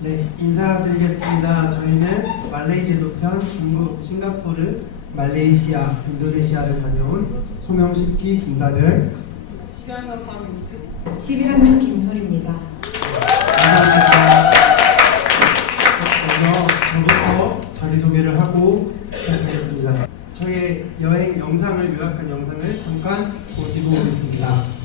네, 인사드리겠습니다. 저희는 말레이 제도편, 중국, 싱가포르, 말레이시아, 인도네시아를 다녀온 소명식기 김다별, 10학년 박민수, 11학년 김솔입니다. 반갑습니다. 먼저 저부터 자기소개를 하고 시작하겠습니다. 저의 여행 영상을 요약한 영상을 잠깐 보시고 오겠습니다.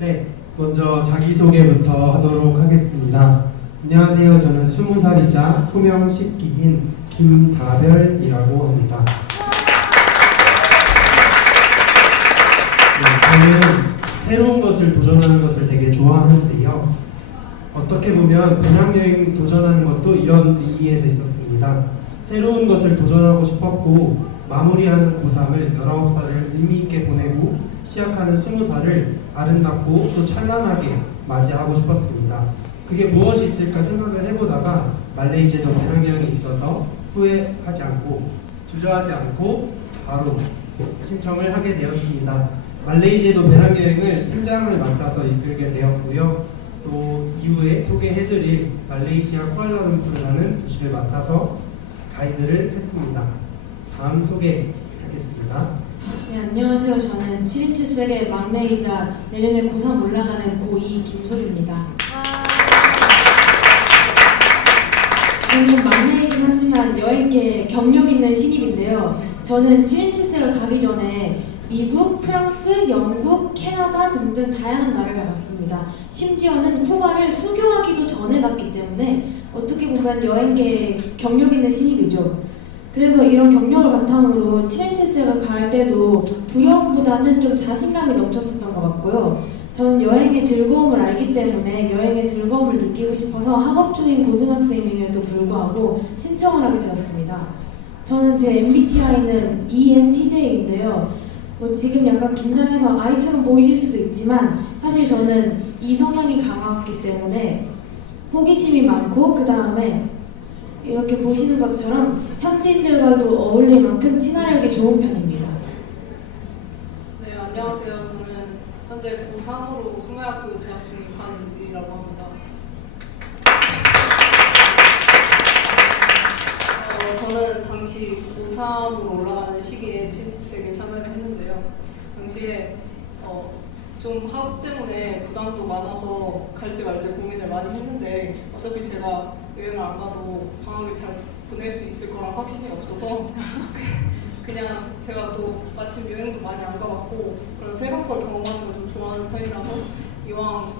네, 먼저 자기소개부터 하도록 하겠습니다. 안녕하세요. 저는 20살이자 소명식기인 김다별이라고 합니다. 네, 저는 새로운 것을 도전하는 것을 되게 좋아하는데요. 어떻게 보면 배낭여행 도전하는 것도 이런 의미에서 있었습니다. 새로운 것을 도전하고 싶었고 마무리하는 고3을 19살을 의미있게 보내고 시작하는 20살을 아름답고 또 찬란하게 맞이하고 싶었습니다. 그게 무엇이 있을까 생각을 해보다가 말레이 제도 배낭여행이 있어서 후회하지 않고 주저하지 않고 바로 신청을 하게 되었습니다. 말레이 제도 배낭여행을 팀장을 맡아서 이끌게 되었고요. 또 이후에 소개해드릴 말레이시아 쿠알라룸푸르라는 도시를 맡아서 가이드를 했습니다. 다음 소개하겠습니다. 네, 안녕하세요. 저는 727셀의 막내이자 내년에 고3 올라가는 고2 김솔입니다. 저는 막내이긴 하지만 여행계 경력 있는 신입인데요. 저는 727셀을 가기 전에 미국, 프랑스, 영국, 캐나다 등등 다양한 나라를 갔습니다. 심지어는 쿠바를 수교하기도 전에 갔기 때문에 어떻게 보면 여행계 경력 있는 신입이죠. 그래서 이런 경력을 바탕으로 TNCS를 갈 때도 두려움보다는 좀 자신감이 넘쳤었던 것 같고요. 저는 여행의 즐거움을 알기 때문에 여행의 즐거움을 느끼고 싶어서 학업 중인 고등학생임에도 불구하고 신청을 하게 되었습니다. 저는 제 MBTI는 ENTJ인데요. 뭐 지금 약간 긴장해서 아이처럼 보이실 수도 있지만 사실 저는 이 성향이 강하기 때문에 호기심이 많고 그 다음에 이렇게 보시는 것처럼 현지인들과도 어울릴 만큼 친화력이 좋은 편입니다. 네, 안녕하세요. 저는 현재 고3으로 송야학교 재학 중인 박은지라고 합니다. 저는 당시 고3으로 올라가는 시기에 친치색에 참여를 했는데요. 당시에 좀 학업 때문에 부담도 많아서 갈지 말지 고민을 많이 했는데 어차피 제가 여행을 안 가도 방학을 잘 보낼 수 있을 거란 확신이 없어서 그냥 제가 또 마침 여행도 많이 안 가봤고 그런 새로운 걸 경험하는 걸 좀 좋아하는 편이라서 이왕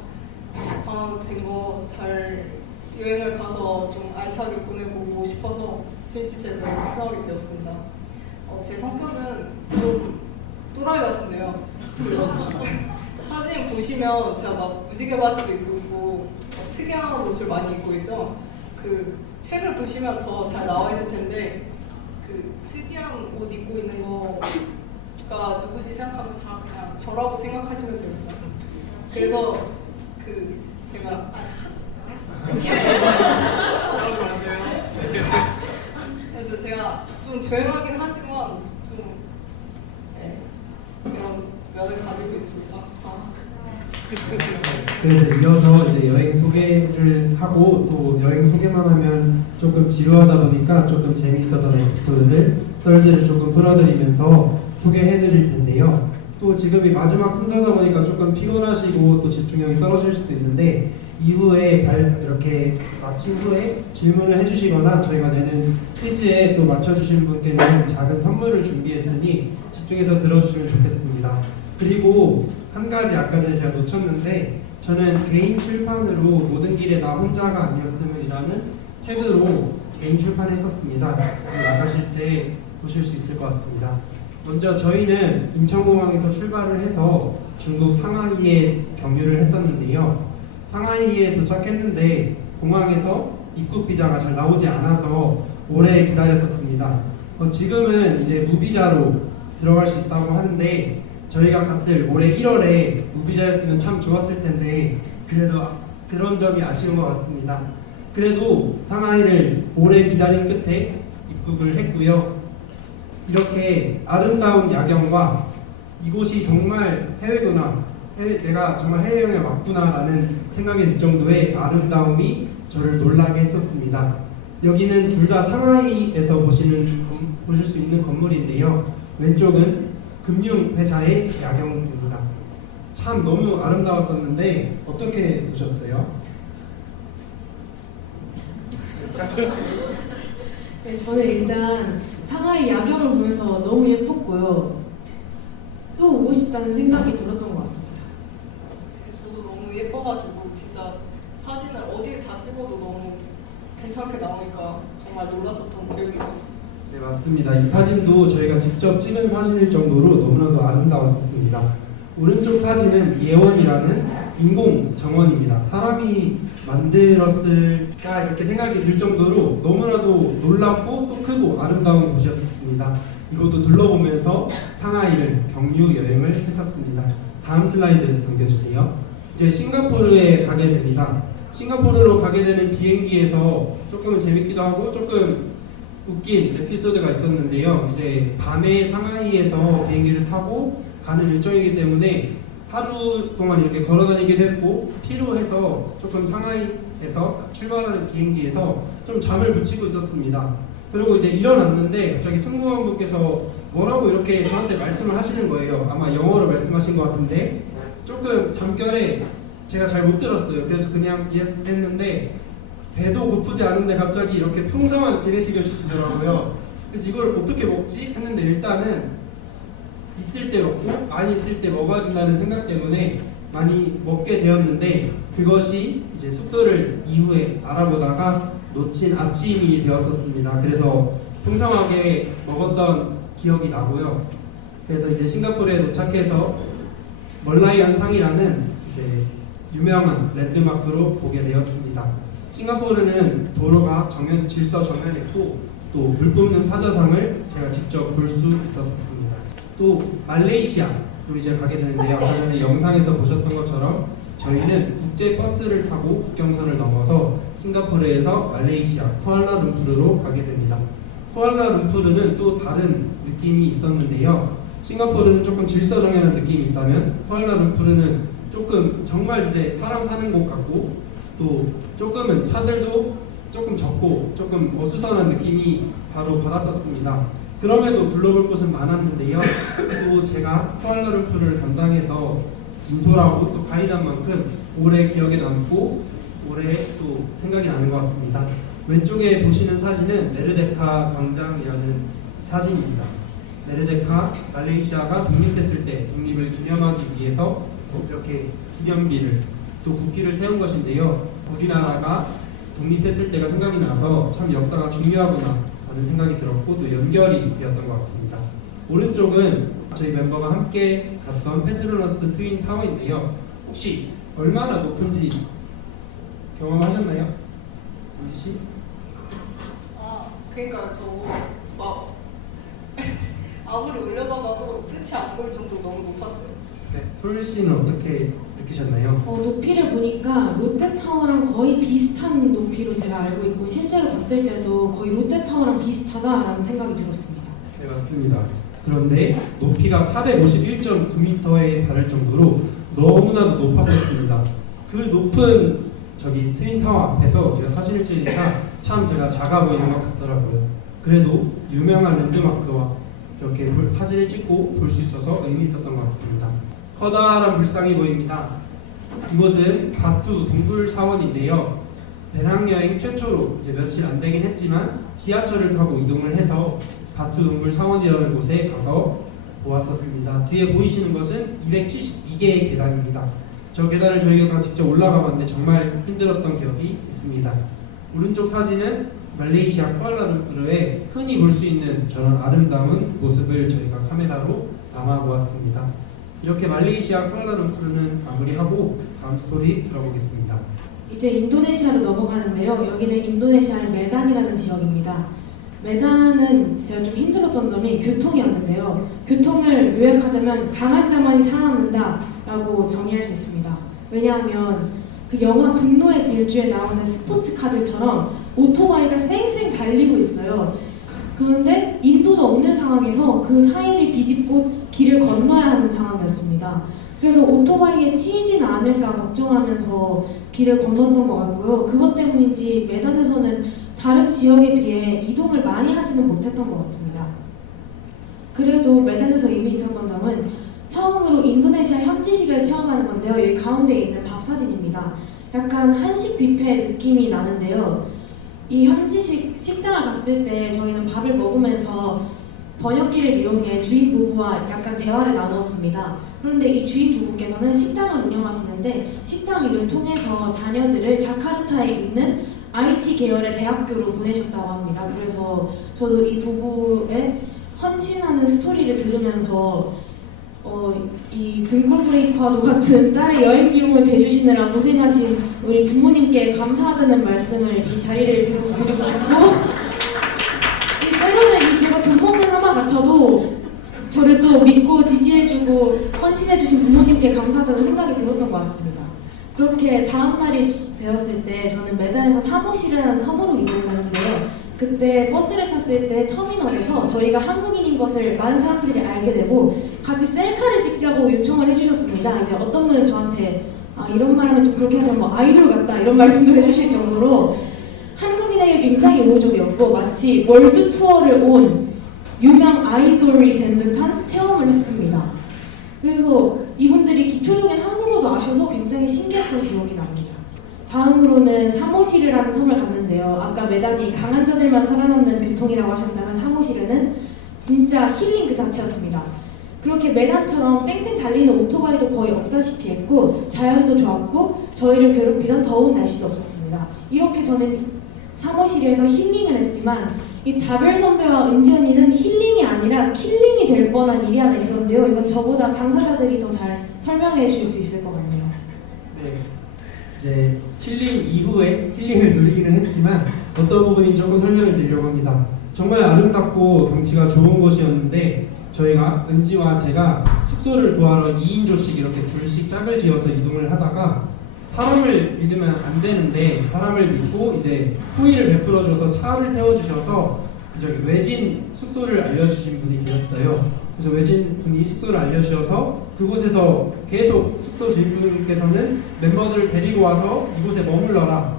방학 된 거 잘 여행을 가서 좀 알차게 보내보고 싶어서 친치색을 신청하게 되었습니다. 제 성격은 좀 또라이 같은데요. 사진 보시면 제가 막 무지개 바지도 입고 있고 특이한 옷을 많이 입고 있죠. 그 책을 보시면 더 잘 나와 있을 텐데 그 특이한 옷 입고 있는 거가 누구지 생각하면 다 그냥 저라고 생각하시면 됩니다. 그래서 그 제가 저라고 하세요. 그래서 제가 좀 조용하긴 하지만 좀 이런 면을 가지고 있습니다. 그래서 이어서 이제 여행 소개를 하고 또 여행 소개만 하면 조금 지루하다 보니까 조금 재미있었던 에피소드들, 썰들을 조금 풀어드리면서 소개해드릴 텐데요. 또 지금이 마지막 순서다 보니까 조금 피곤하시고 또 집중력이 떨어질 수도 있는데 이후에 이렇게 마친 후에 질문을 해주시거나 저희가 내는 퀴즈에 또 맞춰주신 분께는 작은 선물을 준비했으니 집중해서 들어주시면 좋겠습니다. 그리고 한 가지 아까 전에 제가 놓쳤는데 저는 개인 출판으로 모든 길에 나 혼자가 아니었음이라는 책으로 개인 출판했었습니다. 그래서 나가실 때 보실 수 있을 것 같습니다. 먼저 저희는 인천공항에서 출발을 해서 중국 상하이에 경유를 했었는데요. 상하이에 도착했는데 공항에서 입국 비자가 잘 나오지 않아서 오래 기다렸었습니다. 지금은 이제 무비자로 들어갈 수 있다고 하는데 저희가 갔을 올해 1월에 무비자였으면 참 좋았을 텐데 그래도 그런 점이 아쉬운 것 같습니다. 그래도 상하이를 오래 기다린 끝에 입국을 했고요. 이렇게 아름다운 야경과 이곳이 정말 해외구나, 내가 정말 해외여행에 왔구나라는 생각이 들 정도의 아름다움이 저를 놀라게 했었습니다. 여기는 둘 다 상하이에서 보실 수 있는 건물인데요. 왼쪽은 금융회사의 야경입니다. 참 너무 아름다웠었는데 어떻게 보셨어요? 네, 저는 일단 상하이 야경을 보면서 너무 예뻤고요. 또 오고 싶다는 생각이 들었던 것 같습니다. 저도 너무 예뻐가지고 진짜 사진을 어딜 다 찍어도 너무 괜찮게 나오니까 정말 놀랐었던 기억이 있습니다. 네, 맞습니다. 이 사진도 저희가 직접 찍은 사진일 정도로 너무나도 아름다웠었습니다. 오른쪽 사진은 예원이라는 인공 정원입니다. 사람이 만들었을까 이렇게 생각이 들 정도로 너무나도 놀랍고 또 크고 아름다운 곳이었습니다. 이것도 둘러보면서 상하이를 경유 여행을 했었습니다. 다음 슬라이드 넘겨주세요. 이제 싱가포르에 가게 됩니다. 싱가포르로 가게 되는 비행기에서 조금은 재밌기도 하고 조금 웃긴 에피소드가 있었는데요. 이제 밤에 상하이에서 비행기를 타고 가는 일정이기 때문에 하루 동안 이렇게 걸어다니기도 했고 피로해서 조금 상하이에서 출발하는 비행기에서 좀 잠을 붙이고 있었습니다. 그리고 이제 일어났는데 갑자기 승무원분께서 뭐라고 이렇게 저한테 말씀을 하시는 거예요. 아마 영어로 말씀하신 것 같은데 조금 잠결에 제가 잘 못 들었어요. 그래서 그냥 예스 했는데 배도 고프지 않은데 갑자기 이렇게 풍성한 기내식을 주시더라고요. 그래서 이걸 어떻게 먹지? 했는데 일단은 있을 때 먹고 많이 있을 때 먹어야 된다는 생각 때문에 많이 먹게 되었는데 그것이 이제 숙소를 이후에 알아보다가 놓친 아침이 되었었습니다. 그래서 풍성하게 먹었던 기억이 나고요. 그래서 이제 싱가포르에 도착해서 멀라이안 상이라는 이제 유명한 랜드마크로 보게 되었습니다. 싱가포르는 도로가 질서 정연했고 또 물 뿜는 사자상을 제가 직접 볼 수 있었습니다. 또 말레이시아로 이제 가게 되는데요. 아까 전에 영상에서 보셨던 것처럼 저희는 국제 버스를 타고 국경선을 넘어서 싱가포르에서 말레이시아 쿠알라룸푸르로 가게 됩니다. 쿠알라룸푸르는 또 다른 느낌이 있었는데요. 싱가포르는 조금 질서정연한 느낌이 있다면 쿠알라룸푸르는 조금 정말 이제 사람 사는 곳 같고 또 조금은 차들도 조금 적고 조금 어수선한 느낌이 바로 받았었습니다. 그럼에도 둘러볼 곳은 많았는데요. 또 제가 쿠알라룸푸르를 담당해서 인솔하고 또 가이드한 만큼 오래 기억에 남고 오래 또 생각이 나는 것 같습니다. 왼쪽에 보시는 사진은 메르데카 광장이라는 사진입니다. 메르데카 말레이시아가 독립했을 때 독립을 기념하기 위해서 이렇게 기념비를 또 국기를 세운 것인데요. 우리나라가 독립했을 때가 생각이 나서 참 역사가 중요하구나 라는 생각이 들었고 또 연결이 되었던 것 같습니다. 오른쪽은 저희 멤버가 함께 갔던 페트로너스 트윈 타워인데요. 혹시 얼마나 높은지 경험하셨나요? 은지 씨? 그러니까 저막 아무리 올려다봐도 끝이 안 보일 정도로 너무 높았어요. 네, 솔 씨는 어떻게 느끼셨나요? 높이를 보니까 롯데타워랑 거의 비슷한 높이로 제가 알고 있고 실제로 봤을 때도 거의 롯데타워랑 비슷하다라는 생각이 들었습니다. 네, 맞습니다. 그런데 높이가 451.9m에 달할 정도로 너무나도 높았었습니다. 그 높은 저기 트윈타워 앞에서 제가 사진을 찍으니까 참 제가 작아 보이는 것 같더라고요. 그래도 유명한 랜드마크와 이렇게 사진을 찍고 볼 수 있어서 의미 있었던 것 같습니다. 커다란 불상이 보입니다. 이곳은 바투 동굴사원인데요. 배낭여행 최초로 이제 며칠 안 되긴 했지만 지하철을 타고 이동을 해서 바투 동굴사원이라는 곳에 가서 보았었습니다. 뒤에 보이시는 것은 272개의 계단입니다. 저 계단을 저희가 직접 올라가 봤는데 정말 힘들었던 기억이 있습니다. 오른쪽 사진은 말레이시아 쿠알라룸푸르에 흔히 볼 수 있는 저런 아름다운 모습을 저희가 카메라로 담아 보았습니다. 이렇게 말레이시아 쿠알라룸푸르는 마무리하고 다음 스토리 들어보겠습니다. 이제 인도네시아로 넘어가는데요. 여기는 인도네시아의 메단이라는 지역입니다. 메단은 제가 좀 힘들었던 점이 교통이었는데요. 교통을 요약하자면 강한 자만이 살아남는다 라고 정의할 수 있습니다. 왜냐하면 그 영화 분노의 질주에 나오는 스포츠카들처럼 오토바이가 쌩쌩 달리고 있어요. 그런데 인도도 없는 상황에서 그 사이를 비집고 길을 건너야 하는 상황이었습니다. 그래서 오토바이에 치이지는 않을까 걱정하면서 길을 건넜던 것 같고요. 그것 때문인지 메단에서는 다른 지역에 비해 이동을 많이 하지는 못했던 것 같습니다. 그래도 메단에서 의미 있었던 점은 처음으로 인도네시아 현지식을 체험하는 건데요. 여기 가운데에 있는 밥 사진입니다. 약간 한식 뷔페 느낌이 나는데요. 이 현지식 식당을 갔을 때 저희는 밥을 먹으면서 번역기를 이용해 주인 부부와 약간 대화를 나눴습니다. 그런데 이 주인 부부께서는 식당을 운영하시는데 식당 일을 통해서 자녀들을 자카르타에 있는 IT 계열의 대학교로 보내셨다고 합니다. 그래서 저도 이 부부의 헌신하는 스토리를 들으면서 이 등골 브레이커와도 같은 딸의 여행 비용을 대주시느라 고생하신 우리 부모님께 감사하다는 말씀을 이 자리를 빌어서 드리고 싶고 때로는 제가 돈 먹는 하마 같아도 저를 또 믿고 지지해주고 헌신해주신 부모님께 감사하다는 생각이 들었던 것 같습니다. 그렇게 다음 날이 되었을 때 저는 메단에서 사무실이라는 섬으로 이동을 했는데요. 그때 버스를 탔을 때 터미널에서 저희가 한국인인 것을 많은 사람들이 알게 되고 같이 셀카를 찍자고 요청을 해주셨습니다. 이제 어떤 분은 저한테 이런 말하면 좀 그렇게 하자면 뭐 아이돌 같다 이런 말씀도 해주실 정도로 한국인에게 굉장히 우호적이었고 마치 월드 투어를 온 유명 아이돌이 된 듯한 체험을 했습니다. 그래서 이분들이 기초적인 한국어도 아셔서 굉장히 신기했던 기억이 납니다. 다음으로는 사모시르라는 섬을 갔는데요. 아까 메단이 강한 자들만 살아남는 교통이라고 하셨다면 사모시르는 진짜 힐링 그 자체였습니다. 그렇게 메단처럼 쌩쌩 달리는 오토바이도 거의 없다시피 했고 자연도 좋았고 저희를 괴롭히던 더운 날씨도 없었습니다. 이렇게 저는 사모시르에서 힐링을 했지만 이 다별 선배와 은지 언니는 힐링이 아니라 킬링이 될 뻔한 일이 하나 있었는데요. 이건 저보다 당사자들이 더 잘 설명해 줄 수 있을 것 같네요. 네, 이제 힐링 이후에 힐링을 누리기는 했지만 어떤 부분이 조금 설명을 드리려고 합니다. 정말 아름답고 경치가 좋은 곳이었는데 저희가 은지와 제가 숙소를 구하러 2인조씩 이렇게 둘씩 짝을 지어서 이동을 하다가 사람을 믿으면 안 되는데 사람을 믿고 이제 호의를 베풀어줘서 차를 태워주셔서 저기 외진 숙소를 알려주신 분이 계셨어요. 그래서 외진 분이 숙소를 알려주셔서 그곳에서 계속 숙소 주인분께서는 멤버들을 데리고 와서 이곳에 머물러라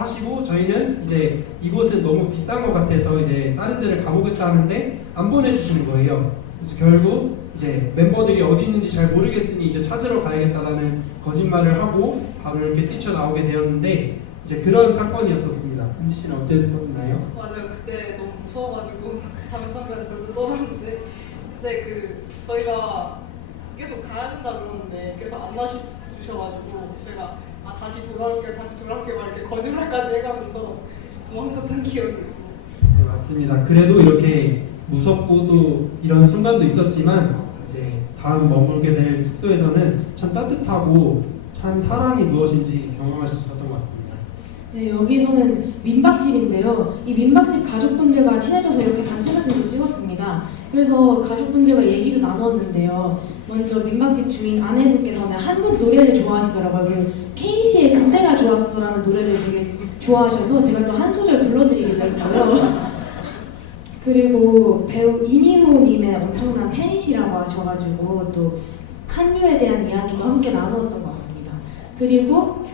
하시고 저희는 이제 이곳은 너무 비싼 것 같아서 이제 다른 데를 가보겠다 하는데 안 보내주시는 거예요. 그래서 결국 이제 멤버들이 어디 있는지 잘 모르겠으니 이제 찾으러 가야겠다라는 거짓말을 하고 바로 이렇게 뛰쳐나오게 되었는데 이제 그런 사건이었었습니다. 은지 씨는 어땠었나요? 맞아요. 그때 너무 무서워가지고 담선배는 돌돌 떨었는데 근데 저희가 계속 가야 된다 그러는데 계속 안 놔주셔가지고 저희가 다시 돌아올게 막 이렇게 거짓말까지 해가면서 도망쳤던 기억이 있습니다. 네, 맞습니다. 그래도 이렇게 무섭고 또 이런 순간도 있었지만 이제 다음 머물게 될 숙소에서는 참 따뜻하고 참 사랑이 무엇인지 경험할 수 있었던 것 같습니다. 네, 여기서는 민박집인데요. 이 민박집 가족분들과 친해져서 이렇게 단체 사진도 찍었습니다. 그래서 가족분들과 얘기도 나눴는데요. 먼저 민박집 주인 아내분께서는 한국 노래를 좋아하시더라고요. 그 케이씨의 그때가 좋았어라는 노래를 되게 좋아하셔서 제가 또 한 소절 불러드리기도 했고요. 그리고 배우 이민호님의 엄청난 팬이시라고 하셔가지고 또 한류에 대한 이야기도 함께 나누었던 것 같습니다. 그리고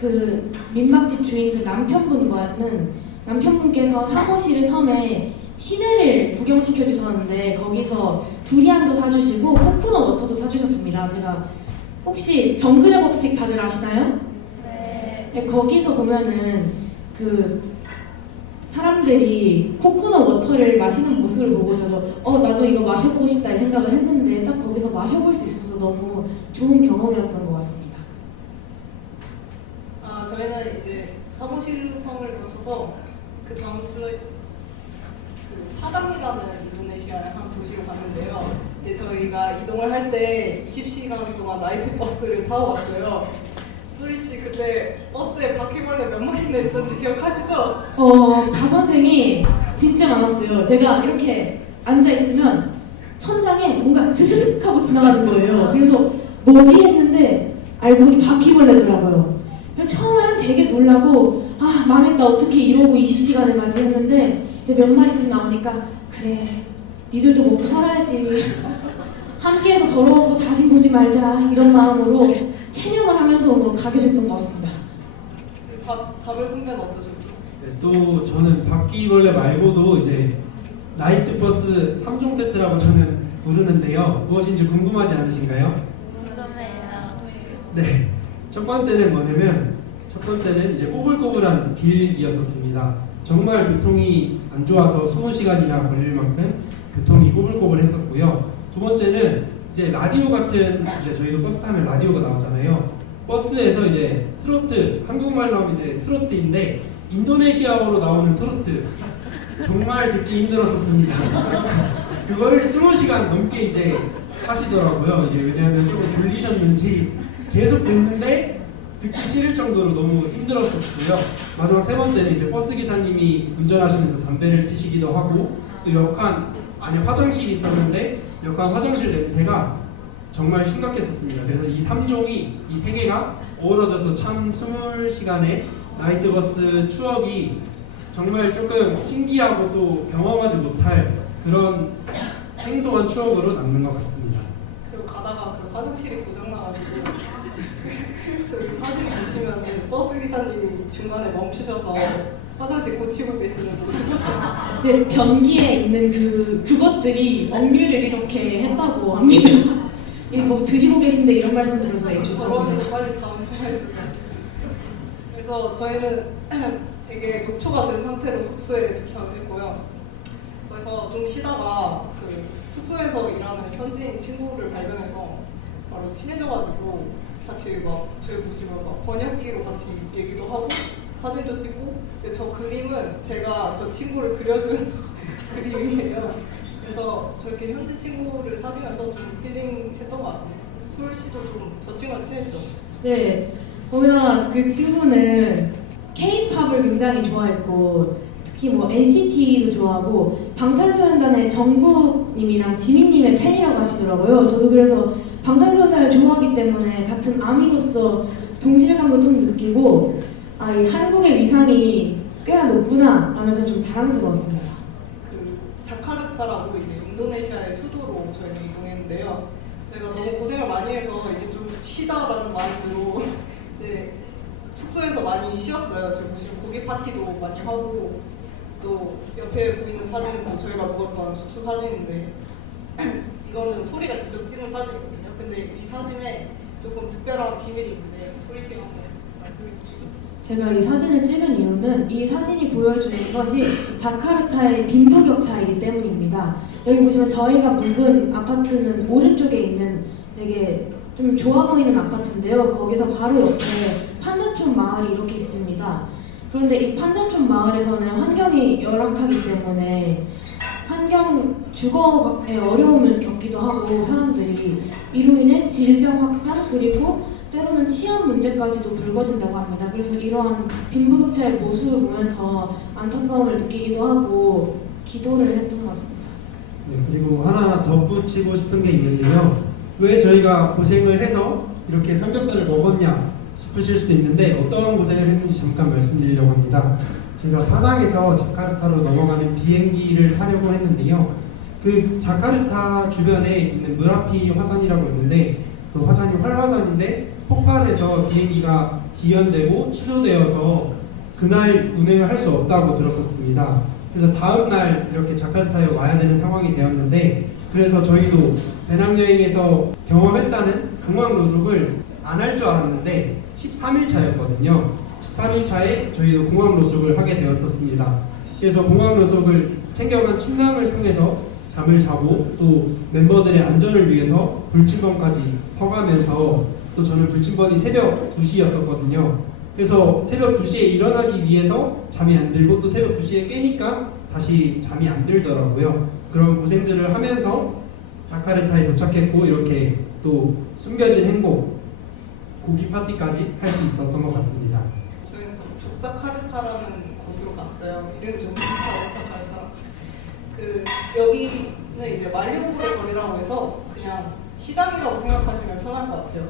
그 민박집 주인 그 남편분께서 사무실 섬에 시내를 구경시켜 주셨는데 거기서 두리안도 사주시고 코코넛 워터도 사주셨습니다. 제가 혹시 정글의 법칙 다들 아시나요? 네, 거기서 보면은 그 사람들이 코코넛 워터를 마시는 모습을 보고 저도 나도 이거 마셔보고 싶다 이 생각을 했는데 딱 거기서 마셔볼 수 있어서 너무 좋은 경험이었던 것 같습니다. 저희는 이제 사무실 섬을 거쳐서 그 다음 슬라이드 파당이라는 인도네시아의 한 도시로 갔는데요. 근데 저희가 이동을 할 때 20시간 동안 나이트 버스를 타고 왔어요. 수리 씨 그때 버스에 바퀴벌레 몇 마리나 있었는지 기억하시죠? 다선생이 진짜 많았어요. 제가 이렇게 앉아 있으면 천장에 뭔가 스스슥 하고 지나가는 거예요. 그래서 뭐지 했는데 알고 보니 바퀴벌레더라고요. 처음엔 되게 놀라고 망했다 어떻게 이러고 20시간을 가지 했는데 이제 몇 마리쯤 나오니까 그래 니들도 먹고 살아야지 함께해서 더러운 거 다시 보지 말자 이런 마음으로 체념을 하면서 가게 됐던 것 같습니다. 답을 선배는 어떠셨죠? 네, 또 저는 바퀴벌레 말고도 이제 나이트 버스 3종 세트라고 저는 부르는데요. 무엇인지 궁금하지 않으신가요? 궁금해요. 네. 첫 번째는 이제 꼬불꼬불한 길이었었습니다. 정말 교통이 안 좋아서 20시간이나 걸릴 만큼 교통이 꼬불꼬불했었고요. 두 번째는 이제 라디오 같은 이제 저희도 버스 타면 라디오가 나오잖아요. 버스에서 이제 트로트, 한국말로 하면 이제 트로트인데 인도네시아어로 나오는 트로트 정말 듣기 힘들었었습니다. 그거를 20시간 넘게 이제 하시더라고요. 이게 왜냐하면 조금 졸리셨는지 계속 듣는데 듣기 싫을 정도로 너무 힘들었었고요. 마지막 세 번째는 이제 버스 기사님이 운전하시면서 담배를 피시기도 하고 또 역한 안에 화장실이 있었는데 역한 화장실 냄새가 정말 심각했었습니다. 그래서 이 3종이 이 세 개가 어우러져서 참 20시간의 나이트버스 추억이 정말 조금 신기하고 또 경험하지 못할 그런 생소한 추억으로 남는 것 같습니다. 그리고 가다가 그 화장실이 고장나가지고 저기 사진 보시면 버스 기사님이 중간에 멈추셔서 화장실 고치고 계시는 모습. 이제 변기에 있는 그것들이 억류를 이렇게 했다고 합니다. 뭐 드시고 계신데 이런 말씀 드려서 죄송합니다. 더러우니까 빨리 다음 슬라이드. 그래서 저희는 되게 녹초가 된 상태로 숙소에 도착을 했고요. 그래서 좀 쉬다가 그 숙소에서 일하는 현지인 친구를 발견해서 바로 친해져가지고 같이 막 저희 모습을 막 번역기로 같이 얘기도 하고 사진도 찍고. 저 그림은 제가 저 친구를 그려준 그림이에요. 그래서 저렇게 현지 친구를 사귀면서 좀 힐링했던 것 같습니다. 소율 씨도 좀 저 친구랑 친해지죠? 네, 거기다가 그 친구는 K-팝을 굉장히 좋아했고 특히 뭐 NCT도 좋아하고 방탄소년단의 정국님이랑 지민님의 팬이라고 하시더라고요. 저도 그래서 방탄소년단을 좋아하기 때문에 같은 아미로서 동질감도 좀 느끼고 아, 이 한국의 위상이 꽤나 높구나 하면서 좀 자랑스러웠습니다. 그 자카르타라고 이제 인도네시아의 수도로 저희는 이동했는데요. 저희가 너무 고생을 많이 해서 이제 좀 쉬자라는 마인드로 이제 숙소에서 많이 쉬었어요. 저희 무슨 고기 파티도 많이 하고 또 옆에 보이는 사진은 저희가 묵었던 숙소 사진인데 이거는 소리가 직접 찍은 사진이거든요. 근데 이 사진에 조금 특별한 비밀이 있는데 소리 씨가 한번 말씀해 주시죠. 제가 이 사진을 찍은 이유는 이 사진이 보여주는 것이 자카르타의 빈부격차이기 때문입니다. 여기 보시면 저희가 묵은 아파트는 오른쪽에 있는 되게 좀 좋아 보이는 아파트인데요. 거기서 바로 옆에 판자촌 마을이 이렇게 있습니다. 그런데 이 판자촌 마을에서는 환경이 열악하기 때문에 주거에 어려움을 겪기도 하고 사람들이 이로 인해 질병 확산 그리고 때로는 치안 문제까지도 불거진다고 합니다. 그래서 이러한 빈부격차의 모습을 보면서 안타까움을 느끼기도 하고 기도를 했던 것 같습니다. 네, 그리고 하나 덧붙이고 싶은 게 있는데요. 왜 저희가 고생을 해서 이렇게 삼겹살을 먹었냐 싶으실 수도 있는데 어떤 고생을 했는지 잠깐 말씀드리려고 합니다. 저희가 파당에서 자카르타로 넘어가는 비행기를 타려고 했는데요. 그 자카르타 주변에 있는 무라피 화산이라고 있는데 그 화산이 활화산인데 폭발해서 비행기가 지연되고 취소되어서 그날 운행을 할 수 없다고 들었었습니다. 그래서 다음날 이렇게 자카르타에 와야 되는 상황이 되었는데 그래서 저희도 배낭여행에서 경험했다는 공항 노숙을 안 할 줄 알았는데 13일 차였거든요. 13일 차에 저희도 공항 노숙을 하게 되었었습니다. 그래서 공항 노숙을 챙겨간 침낭을 통해서 잠을 자고 또 멤버들의 안전을 위해서 불침번까지 서가면서 또 저는 불침번이 새벽 2시였었거든요. 그래서 새벽 2시에 일어나기 위해서 잠이 안 들고 또 새벽 2시에 깨니까 다시 잠이 안 들더라고요. 그런 고생들을 하면서 자카르타에 도착했고 이렇게 또 숨겨진 행복, 고기 파티까지 할 수 있었던 것 같습니다. 저희는 또 족자카르타라는 곳으로 갔어요. 이름이 좀 비슷하고 자카르타. 그 여기는 이제 말리오브의 거리라고 해서 그냥 시장이라고 생각하시면 편할 것 같아요.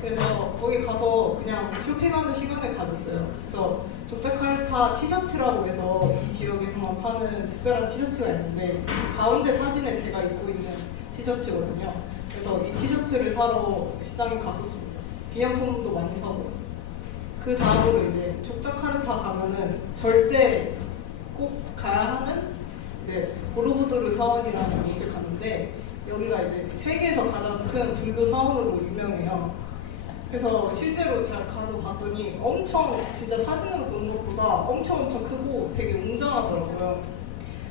그래서 거기 가서 그냥 쇼핑하는 시간을 가졌어요. 그래서 족자카르타 티셔츠라고 해서 이 지역에서만 파는 특별한 티셔츠가 있는데 가운데 사진에 제가 입고 있는 티셔츠거든요. 그래서 이 티셔츠를 사러 시장에 갔었습니다. 기념품도 많이 사고. 그 다음으로 이제 족자카르타 가면은 절대 꼭 가야 하는 이제 보로부두르 사원이라는 곳을 갔는데 여기가 이제 세계에서 가장 큰 불교 사원으로 유명해요. 그래서 실제로 제가 가서 봤더니 엄청 진짜 사진으로 보는 것보다 엄청 크고 되게 웅장하더라고요.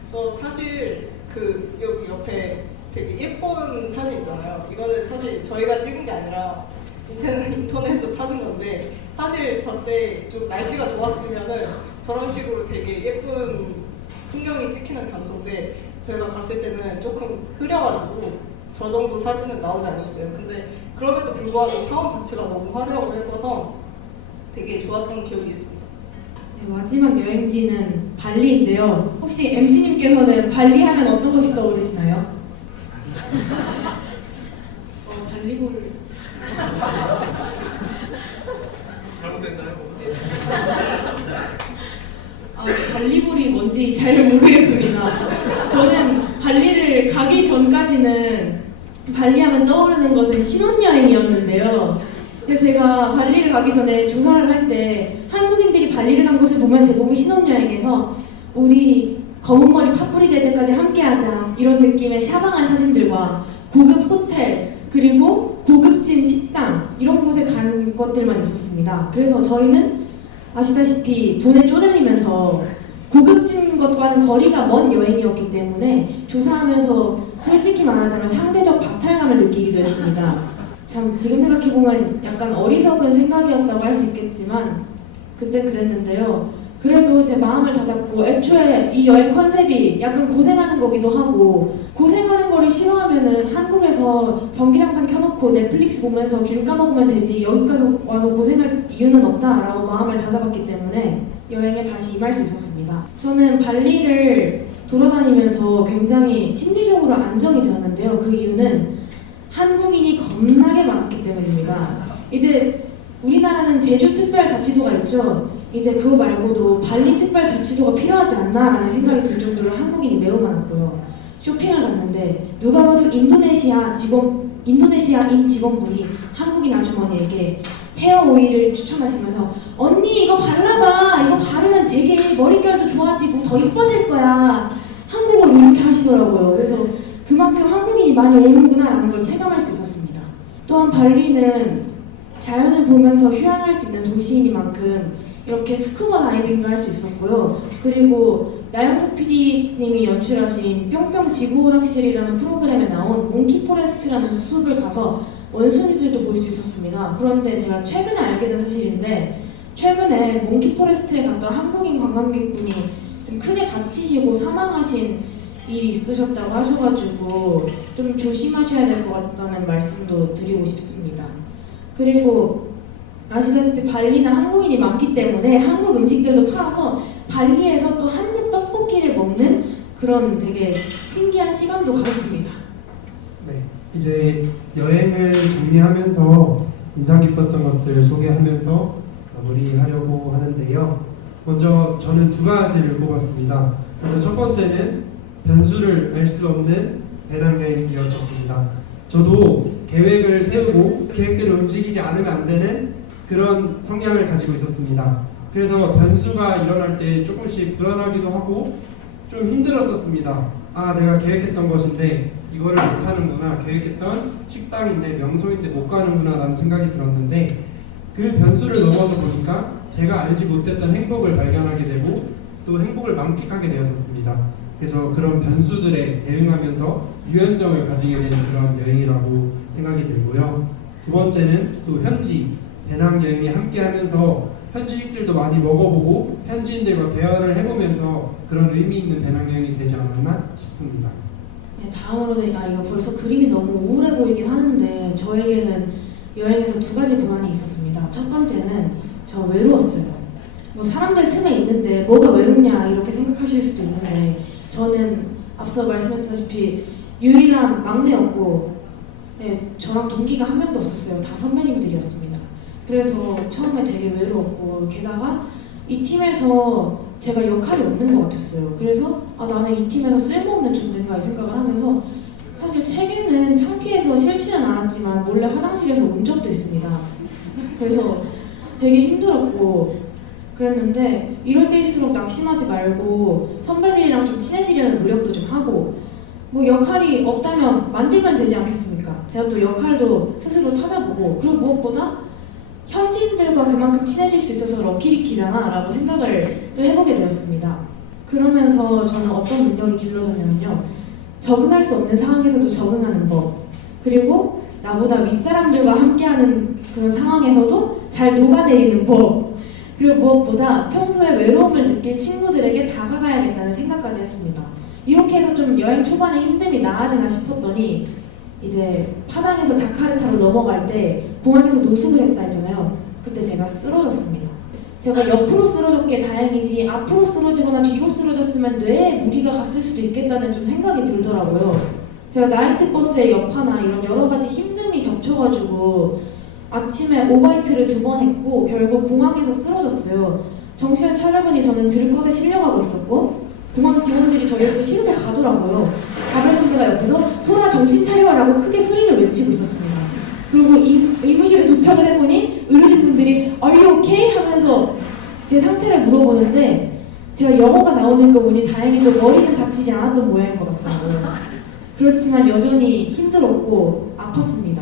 그래서 사실 그 여기 옆에 되게 예쁜 사진 있잖아요. 이거는 사실 저희가 찍은 게 아니라 인터넷에서 찾은 건데 사실 저때 좀 날씨가 좋았으면은 저런 식으로 되게 예쁜 풍경이 찍히는 장소인데 저희가 갔을 때는 조금 흐려가지고 저 정도 사진은 나오지 않았어요. 근데 그럼에도 불구하고 사원 자체가 너무 화려하고 했어서 되게 좋았던 기억이 있습니다. 네, 마지막 여행지는 발리인데요. 혹시 MC님께서는 발리 하면 어떤 것이 떠오르시나요? 발리볼을 잘못됐나요? 발리볼이 뭔지 잘 모르겠습니다. 저는 발리를 가기 전까지는 발리하면 떠오르는 것은 신혼여행이었는데요. 그래서 제가 발리를 가기 전에 조사를 할 때 한국인들이 발리를 간 곳을 보면 대부분 신혼여행에서 우리 검은 머리 파뿌리 될 때까지 함께하자 이런 느낌의 샤방한 사진들과 고급 호텔 그리고 고급진 식당 이런 곳에 간 것들만 있었습니다. 그래서 저희는 아시다시피 돈에 쪼들리면서 고급진 것과는 거리가 먼 여행이었기 때문에 조사하면서 솔직히 말하자면 상대적 박탈감을 느끼기도 했습니다. 참 지금 생각해보면 약간 어리석은 생각이었다고 할 수 있겠지만 그때 그랬는데요. 그래도 제 마음을 다잡고 애초에 이 여행 컨셉이 약간 고생하는 거기도 하고 고생하는 거를 싫어하면은 한국에서 전기장판 켜놓고 넷플릭스 보면서 귤 까먹으면 되지 여기까지 와서 고생할 이유는 없다라고 마음을 다잡았기 때문에 여행에 다시 임할 수 있었습니다. 저는 발리를 돌아다니면서 굉장히 심리적으로 안정이 되었는데요. 그 이유는 한국인이 겁나게 많았기 때문입니다. 이제 우리나라는 제주특별자치도가 있죠. 이제 그거 말고도 발리특별자치도가 필요하지 않나라는 생각이 들 정도로 한국인이 매우 많았고요. 쇼핑을 갔는데 누가 봐도 인도네시아인 직원분이 한국인 아주머니에게 헤어 오일을 추천하시면서 언니 이거 발라봐, 이거 바르면 되게 머릿결도 좋아지고 더 이뻐질 거야, 한국어로 이렇게 하시더라고요. 그래서 그만큼 한국인이 많이 오는구나라는 걸 체감할 수 있었습니다. 또한 발리는 자연을 보면서 휴양할 수 있는 도시이니만큼 이렇게 스쿠버 다이빙을 할 수 있었고요. 그리고 나영석 PD님이 연출하신 뿅뿅 지구오락실이라는 프로그램에 나온 몽키 포레스트라는 숲을 가서 원숭이들도 볼 수 있었습니다. 그런데 제가 최근에 알게 된 사실인데, 최근에 몽키 포레스트에 갔던 한국인 관광객분이 좀 크게 다치시고 사망하신 일이 있으셨다고 하셔가지고 좀 조심하셔야 될 것 같다는 말씀도 드리고 싶습니다. 그리고 아시다시피 발리는 한국인이 많기 때문에 한국 음식들도 팔아서 발리에서 또 한국 떡볶이를 먹는 그런 되게 신기한 시간도 가졌습니다. 네, 이제 여행을 정리하면서 인상 깊었던 것들 소개하면서 마무리하려고 하는데요. 먼저 저는 두 가지를 꼽았습니다. 먼저 첫 번째는 변수를 알 수 없는 배낭여행이었습니다. 저도 계획을 세우고 계획대로 움직이지 않으면 안 되는 그런 성향을 가지고 있었습니다. 그래서 변수가 일어날 때 조금씩 불안하기도 하고 좀 힘들었었습니다. 아, 내가 계획했던 것인데 이거를 못하는구나, 계획했던 식당인데 명소인데 못 가는구나 라는 생각이 들었는데, 그 변수를 넘어서 보니까 제가 알지 못했던 행복을 발견하게 되고 또 행복을 만끽하게 되었었습니다. 그래서 그런 변수들에 대응하면서 유연성을 가지게 되는 그런 여행이라고 생각이 들고요. 두 번째는 또 현지 배낭여행에 함께하면서 현지식들도 많이 먹어보고 현지인들과 대화를 해보면서 그런 의미 있는 배낭여행이 되지 않았나 싶습니다. 네, 다음으로는 이거 벌써 그림이 너무 우울해 보이긴 하는데 저에게는 여행에서 두 가지 고난이 있었습니다. 첫 번째는 저 외로웠어요. 뭐 사람들 틈에 있는데 뭐가 외롭냐 이렇게 생각하실 수도 있는데, 저는 앞서 말씀했다시피 유일한 막내였고, 네, 저랑 동기가 한 명도 없었어요. 다 선배님들이었습니다. 그래서 처음에 되게 외로웠고, 게다가 이 팀에서 제가 역할이 없는 것 같았어요. 그래서 나는 이 팀에서 쓸모없는 존재인가 이 생각을 하면서, 사실 책에는 창피해서 싫지는 않았지만 몰래 화장실에서 운 적도 있습니다. 그래서 되게 힘들었고 그랬는데, 이럴 때일수록 낙심하지 말고 선배들이랑 좀 친해지려는 노력도 좀 하고, 뭐 역할이 없다면 만들면 되지 않겠습니까? 제가 또 역할도 스스로 찾아보고, 그리고 무엇보다 현지인들과 그만큼 친해질 수 있어서 럭키비키잖아 라고 생각을 또 해보게 되었습니다. 그러면서 저는 어떤 능력이 길러졌냐면요, 적응할 수 없는 상황에서도 적응하는 법, 그리고 나보다 윗사람들과 함께하는 그런 상황에서도 잘 녹아내리는 법, 그리고 무엇보다 평소에 외로움을 느낄 친구들에게 다가가야겠다는 생각까지 했습니다. 이렇게 해서 좀 여행 초반에 힘듦이 나아지나 싶었더니, 이제 파당에서 자카르타로 넘어갈 때 공항에서 노숙을 했다 했잖아요. 그때 제가 쓰러졌습니다. 제가 옆으로 쓰러졌기에 다행이지 앞으로 쓰러지거나 뒤로 쓰러졌으면 뇌에 무리가 갔을 수도 있겠다는 좀 생각이 들더라고요. 제가 나이트버스의 여파나 이런 여러 가지 힘듦이 겹쳐가지고 아침에 오바이트를 2번 했고 결국 공항에서 쓰러졌어요. 정신을 차려보니 저는 들것에 실려가고 있었고, 공항 직원들이 저희를 또 실고 가더라고요. 가발 선배가 옆에서 소라 정신 차려라고 크게 소리를 외치고 있었습니다. 그리고 의무실에 도착을 해보니 의료진분들이 Are you okay? 하면서 제 상태를 물어보는데, 제가 영어가 나오는 거 보니 다행히도 머리는 다치지 않았던 모양인 것 같더라고요. 그렇지만 여전히 힘들었고 아팠습니다.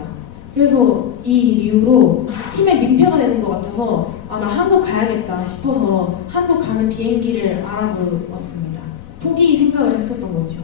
그래서 이 이후로 팀의 민폐가 되는 것 같아서 나 한국 가야겠다 싶어서 한국 가는 비행기를 알아보았습니다. 포기 생각을 했었던 거죠.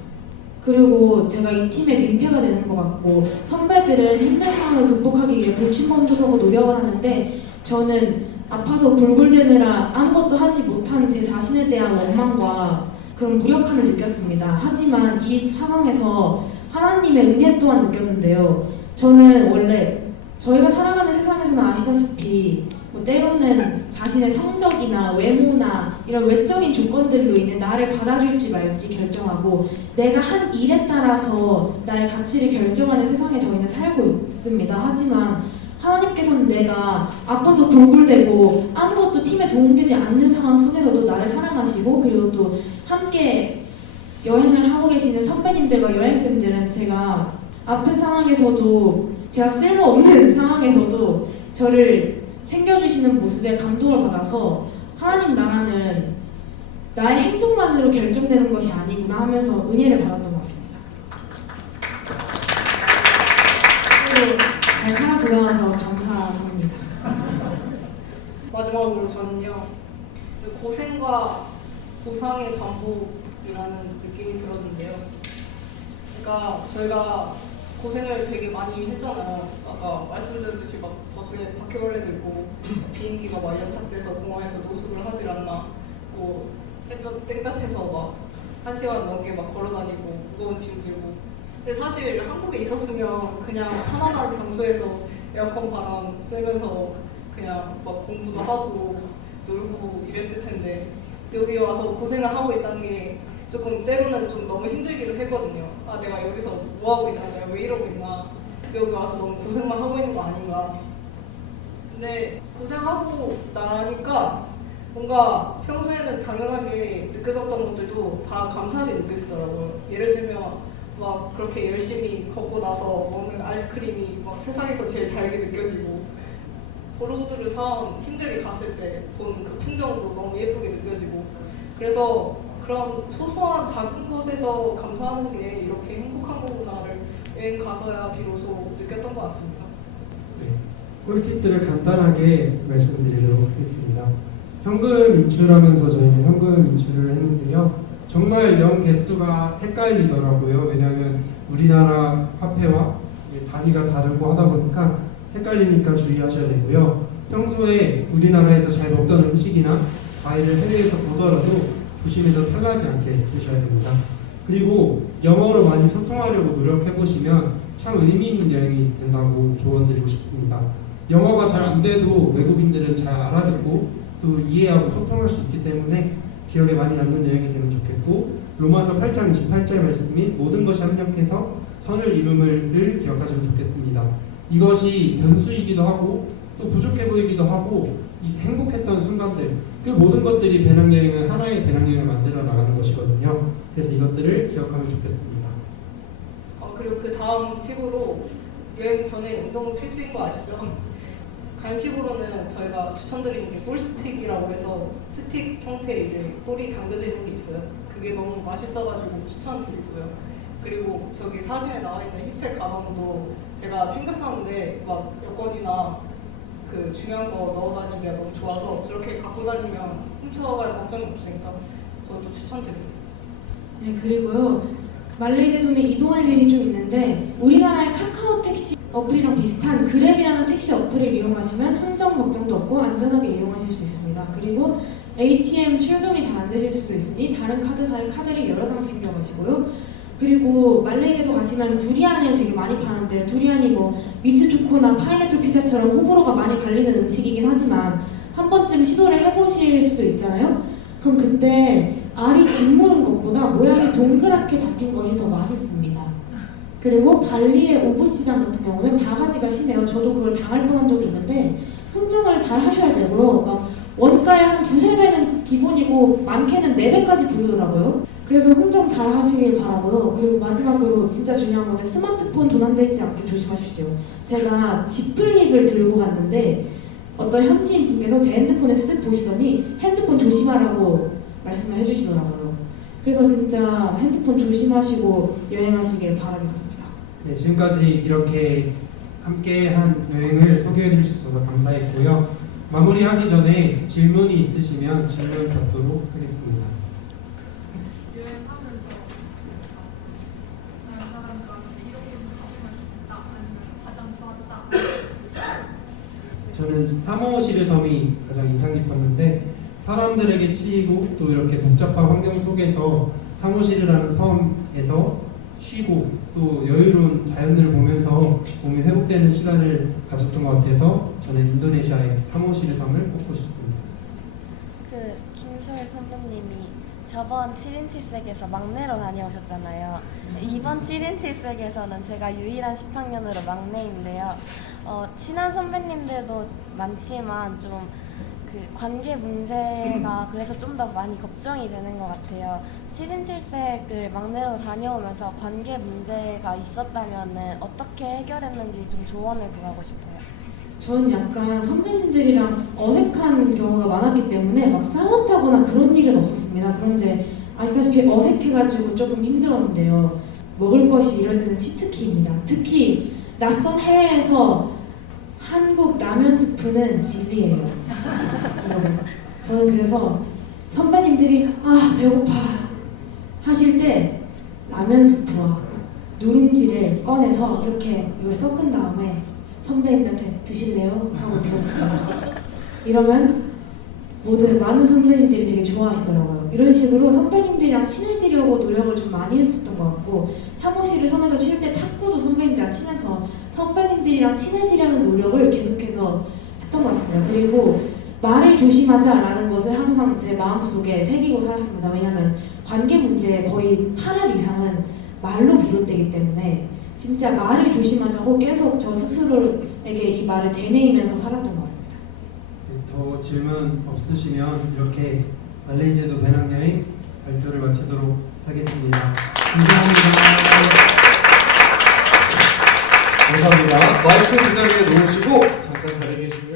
그리고 제가 이 팀의 민폐가 되는 것 같고, 선배들은 힘든 상황을 극복하기 위해 불침범도 서고 노력을 하는데 저는 아파서 골골대느라 아무것도 하지 못한 제 자신에 대한 원망과 그런 무력함을 느꼈습니다. 하지만 이 상황에서 하나님의 은혜 또한 느꼈는데요. 저는 원래 저희가 살아가는 세상에서는 아시다시피 뭐 때로는 자신의 성적이나 외모나 이런 외적인 조건들로 인해 나를 받아줄지 말지 결정하고 내가 한 일에 따라서 나의 가치를 결정하는 세상에 저희는 살고 있습니다. 하지만 하나님께서는 내가 아파서 골골대고 아무것도 팀에 도움되지 않는 상황 속에서도 나를 사랑하시고, 그리고 또 함께 여행을 하고 계시는 선배님들과 여행쌤들은 제가 아픈 상황에서도 제가 쓸모없는 상황에서도 저를 챙겨주시는 모습에 감동을 받아서 하나님 나라는 나의 행동만으로 결정되는 것이 아니구나 하면서 은혜를 받았던 것 같습니다. 그리고 잘 살아 돌아와서 감사합니다. 마지막으로 저는요, 그 고생과 보상의 반복이라는 느낌이 들었는데요. 그러니까 저희가 고생을 되게 많이 했잖아요. 아까 말씀드렸듯이 막 버스에 바퀴벌레도 있고 비행기가 막 연착돼서 공항에서 노숙을 하질 않나, 뭐 햇볕 땡볕에서 막 1시간 넘게 막 걸어다니고 무거운 짐 들고. 근데 사실 한국에 있었으면 그냥 편안한 장소에서 에어컨 바람 쐬면서 그냥 막 공부도 하고 놀고 이랬을 텐데, 여기 와서 고생을 하고 있다는 게 조금 때로는 좀 너무 힘들기도 했거든요. 아, 내가 여기서 뭐 하고 있나, 내가 왜 이러고 있나, 여기 와서 너무 고생만 하고 있는 거 아닌가. 근데 고생하고 나니까 뭔가 평소에는 당연하게 느껴졌던 것들도 다 감사하게 느껴지더라고요. 예를 들면 막 그렇게 열심히 걷고 나서 먹는 아이스크림이 막 세상에서 제일 달게 느껴지고, 보로우드를 사원 힘들게 갔을 때 본 그 풍경도 너무 예쁘게 느껴지고, 그래서 그런 소소한 작은 것에서 감사하는 게 이렇게 행복한 거구나를 여행 가서야 비로소 느꼈던 것 같습니다. 네, 꿀팁들을 간단하게 말씀드리도록 하겠습니다. 현금 인출하면서 저희는 현금 인출을 했는데요. 정말 영 개수가 헷갈리더라고요. 왜냐하면 우리나라 화폐와 단위가 다르고 하다 보니까 헷갈리니까 주의하셔야 되고요. 평소에 우리나라에서 잘 먹던 음식이나 과일을 해외에서 보더라도 조심해서 탈나지 않게 되셔야 됩니다. 그리고 영어로 많이 소통하려고 노력해 보시면 참 의미 있는 여행이 된다고 조언드리고 싶습니다. 영어가 잘 안 돼도 외국인들은 잘 알아듣고 또 이해하고 소통할 수 있기 때문에 기억에 많이 남는 여행이 되면 좋겠고, 로마서 8장 28절 말씀인 모든 것이 합력해서 선을 이룸을 기억하시면 좋겠습니다. 이것이 변수이기도 하고 또 부족해 보이기도 하고 이 행복했던 순간들, 그 모든 것들이 배낭여행은 하나의 배낭여행을 만들어 나가는 것이거든요. 그래서 이것들을 기억하면 좋겠습니다. 그리고 그 다음 팁으로 여행 전에 운동은 필수인 거 아시죠? 간식으로는 저희가 추천드리는 게 꿀스틱이라고 해서 스틱 형태의 이제 꿀이 담겨져 있는 게 있어요. 그게 너무 맛있어가지고 추천드리고요. 그리고 저기 사진에 나와 있는 힙색 가방도 제가 챙겼었는데 막 여권이나 그 중요한 거 넣어 다니기가 너무 좋아서 저렇게 갖고 다니면 훔쳐갈 걱정이 없으니까 저도 추천드립니다. 네, 그리고요, 말레이시아도는 이동할 일이 좀 있는데 우리나라의 카카오 택시 어플이랑 비슷한 그랩이라는 택시 어플을 이용하시면 흥정 걱정도 없고 안전하게 이용하실 수 있습니다. 그리고 ATM 출금이 잘 안 되실 수도 있으니 다른 카드사의 카드를 여러 장 챙겨가시고요. 그리고 말레이시아도 가시면 두리안을 되게 많이 파는데, 두리안이 뭐 민트 초코나 파인애플 피자처럼 호불호가 많이 갈리는 음식이긴 하지만 한 번쯤 시도를 해보실 수도 있잖아요. 그럼 그때 알이 짓무른 것보다 모양이 동그랗게 잡힌 것이 더 맛있습니다. 그리고 발리의 우붓시장 같은 경우는 바가지가 심해요. 저도 그걸 당할 뻔한 적이 있는데 흥정을 잘 하셔야 되고요. 막 원가의 한 2~3배는 기본이고 많게는 4배까지 부르더라고요. 그래서 흥정 잘 하시길 바라고요. 그리고 마지막으로 진짜 중요한 건데 스마트폰 도난되지 않게 조심하십시오. 제가 지플립을 들고 갔는데 어떤 현지인 분께서 제 핸드폰을 쓱 보시더니 핸드폰 조심하라고 말씀을 해주시더라고요. 그래서 진짜 핸드폰 조심하시고 여행하시길 바라겠습니다. 네, 지금까지 이렇게 함께한 여행을 소개해드릴 수 있어서 감사했고요. 마무리하기 전에 질문이 있으시면 질문 받도록 하겠습니다. 여행하면서 다른 사람들한테 이런 곳을 가보면 좋겠다, 아니면 가장 좋았다. 저는 사모시르 섬이 가장 인상 깊었는데, 사람들에게 치이고 또 이렇게 복잡한 환경 속에서 사모시르라는 섬에서 쉬고 또 여유로운 자연을 보면서 몸이 회복되는 시간을 가졌던 것 같아서 저는 인도네시아의 사모시르 섬을 꼽고 싶습니다. 그 김소율 선배님이 저번 7인 7색에서 막내로 다녀오셨잖아요. 이번 7인 7색에서는 제가 유일한 10학년으로 막내인데요. 친한 선배님들도 많지만 좀 그 관계 문제가 그래서 좀 더 많이 걱정이 되는 것 같아요. 7인 7색을 막내로 다녀오면서 관계 문제가 있었다면 어떻게 해결했는지 좀 조언을 구하고 싶어요. 저는 약간 선배님들이랑 어색한 경우가 많았기 때문에 막 싸웠다거나 그런 일은 없었습니다. 그런데 아시다시피 어색해가지고 조금 힘들었는데요. 먹을 것이 이럴 때는 치트키입니다. 특히 낯선 해외에서 한국 라면 스프는 진리예요. 여러분. 저는 그래서 선배님들이 아 배고파 하실 때 라면 스프와 누룽지를 꺼내서 이렇게 이걸 섞은 다음에 선배님한테 드실래요? 하고 드렸습니다. 이러면 많은 선배님들이 되게 좋아하시더라고요. 이런 식으로 선배님들이랑 친해지려고 노력을 좀 많이 했었던 것 같고 사무실을 섬에서 쉴 때 탁구도 선배님들이랑 친해서 선배님들이랑 친해지려는 노력을 계속해서 했던 것 같습니다. 그리고 말을 조심하자라는 것을 항상 제 마음속에 새기고 살았습니다. 왜냐하면 관계 문제의 거의 8할 이상은 말로 비롯되기 때문에 진짜 말을 조심하자고 계속 저 스스로에게 이 말을 되뇌이면서 살았던 것 같습니다. 네, 더 질문 없으시면 이렇게 말레이제도 배낭여행 발표를 마치도록 하겠습니다. 감사합니다. 감사합니다. 마이크 그 자리에 놓으시고 잠깐 자리 계시고요.